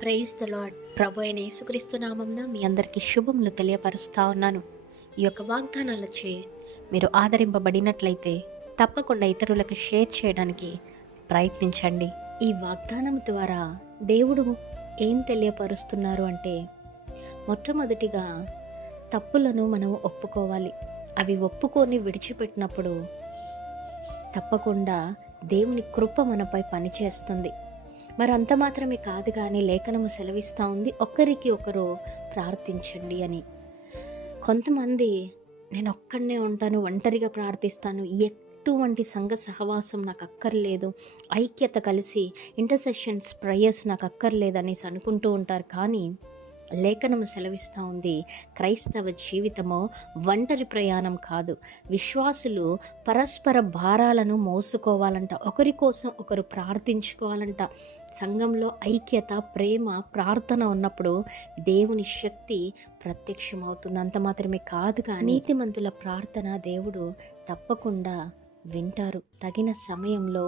Praise the lord. ప్రభు అయిన యేసుక్రీస్తు నామమున మీ అందరికీ శుభములు తెలియపరుస్తా ఉన్నాను. ఈ యొక్క వాగ్దానాలచే మీరు ఆదరింపబడినట్లయితే తప్పకుండా ఇతరులకు షేర్ చేయడానికి ప్రయత్నించండి. ఈ వాగ్దానం ద్వారా దేవుడు ఏం తెలియపరుస్తున్నారు అంటే, మొట్టమొదటిగా తప్పులను మనం ఒప్పుకోవాలి. అవి ఒప్పుకొని విడిచిపెట్టినప్పుడు తప్పకుండా దేవుని కృప మనపై పనిచేస్తుంది. మరి అంత మాత్రమే కాదు, కానీ లేఖనము సెలవిస్తూ ఉంది, ఒకరికి ఒకరు ప్రార్థించండి అని. కొంతమంది నేను ఒక్కడనే ఉంటాను, ఒంటరిగా ప్రార్థిస్తాను, ఎటువంటి సంఘ సహవాసం నాకు అక్కర్లేదు, ఐక్యత కలిసి ఇంటర్సెషన్స్ ప్రేయర్స్ నాకు అక్కర్లేదు అనేసి అనుకుంటూ ఉంటారు. కానీ లేఖనము సెలవిస్తూ ఉంది, క్రైస్తవ జీవితము ఒంటరి ప్రయాణం కాదు. విశ్వాసులు పరస్పర భారాలను మోసుకోవాలంట, ఒకరి కోసం ఒకరు ప్రార్థించుకోవాలంట. సంఘంలో ఐక్యత, ప్రేమ, ప్రార్థన ఉన్నప్పుడు దేవుని శక్తి ప్రత్యక్షమవుతుంది. అంత మాత్రమే కాదు, కానీ నీతిమంతుల ప్రార్థన దేవుడు తప్పకుండా వింటారు, తగిన సమయంలో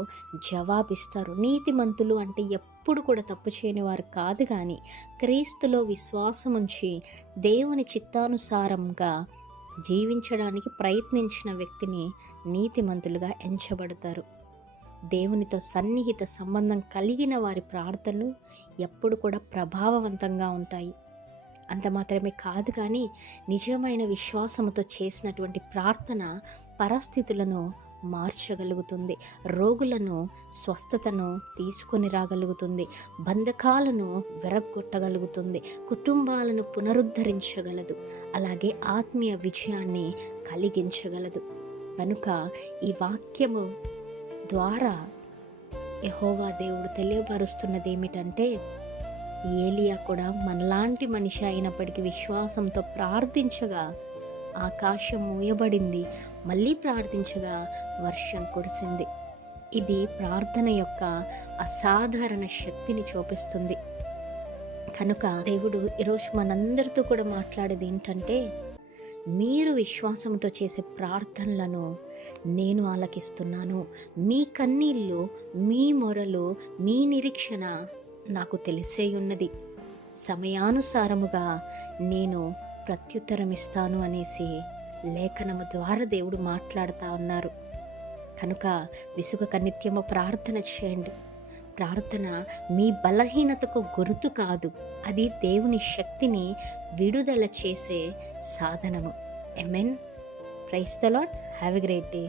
జవాబిస్తారు. నీతిమంతులు అంటే ఎప్పుడు కూడా తప్పు చేయని వారు కాదు, కానీ క్రీస్తులో విశ్వాసం ఉంచి దేవుని చిత్తానుసారంగా జీవించడానికి ప్రయత్నించిన వ్యక్తిని నీతిమంతులుగా ఎంచబడతారు. దేవునితో సన్నిహిత సంబంధం కలిగిన వారి ప్రార్థనలు ఎప్పుడు కూడా ప్రభావవంతంగా ఉంటాయి. అంత మాత్రమే కాదు, కానీ నిజమైన విశ్వాసముతో చేసినటువంటి ప్రార్థన పరిస్థితులను మార్చగలుగుతుంది, రోగులను స్వస్థతను తీసుకొని రాగలుగుతుంది, బంధకాలను విరగొట్టగలుగుతుంది, కుటుంబాలను పునరుద్ధరించగలదు, అలాగే ఆత్మీయ విజయాన్ని కలిగించగలదు. కనుక ఈ వాక్యము ద్వారా యెహోవా దేవుడు తెలియపరుస్తున్నది ఏమిటంటే, ఏలియా కూడా మనలాంటి మనిషి అయినప్పటికీ విశ్వాసంతో ప్రార్థించగా ఆకాశం మూయబడింది, మళ్ళీ ప్రార్థించగా వర్షం కురిసింది. ఇది ప్రార్థన యొక్క అసాధారణ శక్తిని చూపిస్తుంది. కనుక దేవుడు ఈరోజు మనందరితో కూడా మాట్లాడేది ఏంటంటే, మీరు విశ్వాసంతో చేసే ప్రార్థనలను నేను ఆలకిస్తున్నాను. మీ కన్నీళ్ళు, మీ మొరలు, మీ నిరీక్షణ నాకు తెలిసే ఉన్నది. సమయానుసారముగా నేను ప్రత్యుత్తరం ఇస్తాను అనేసి లేఖనము ద్వారా దేవుడు మాట్లాడుతూ ఉన్నారు. కనుక విసుగక నిత్యము ప్రార్థన చేయండి. ప్రార్థన మీ బలహీనతకు గుర్తు కాదు, అది దేవుని శక్తిని విడుదల చేసే సాధనము. Amen. Praise the lord. Have a great day.